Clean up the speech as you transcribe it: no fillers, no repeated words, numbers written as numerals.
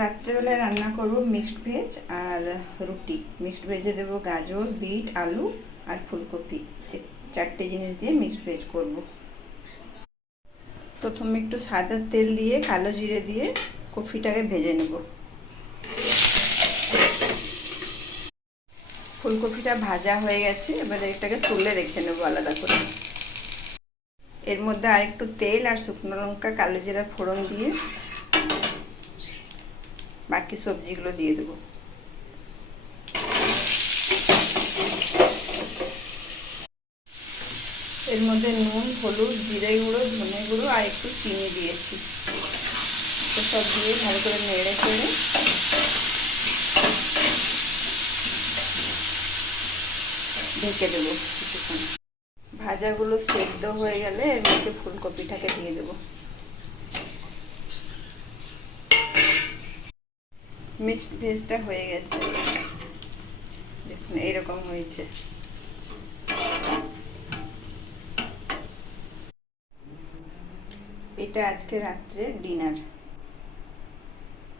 রাত্রেবেলায় রান্না করব মিক্সড ভেজ আর রুটি। মিক্সড ভেজে দেবো গাজর, বিট, আলু আর ফুলকপি। চারটে জিনিস দিয়ে মিক্সড ভেজ করব। প্রথমে একটু সাদা তেল দিয়ে কালো জিরে দিয়ে কফিটাকে ভেজে নেব। ফুলকপিটা ভাজা হয়ে গেছে, এবারে এটাকে তুলে রেখে নেবো আলাদা করে। এর মধ্যে আর একটু তেল আর শুকনো লঙ্কা, কালো জিরা ফোড়ন দিয়ে বাকি সবজিগুলো দিয়ে দেবো। এর মধ্যে নুন, হলুদ, জিরে গুঁড়ো, ধনে গুঁড়ো আর একটু চিনি দিয়েছি। তো সব দিয়ে ভালো করে নেড়ে চেড়ে ঢেকে দেবো কিছুক্ষণ। ভাজাগুলো সেদ্ধ হয়ে গেলে এর মধ্যে ফুলকপিটাকে দিয়ে দেবো। মিক্সড ভেজটা হয়ে গেছে, দেখুন এইরকম হয়েছে। এটা আজকে রাত্রে ডিনার।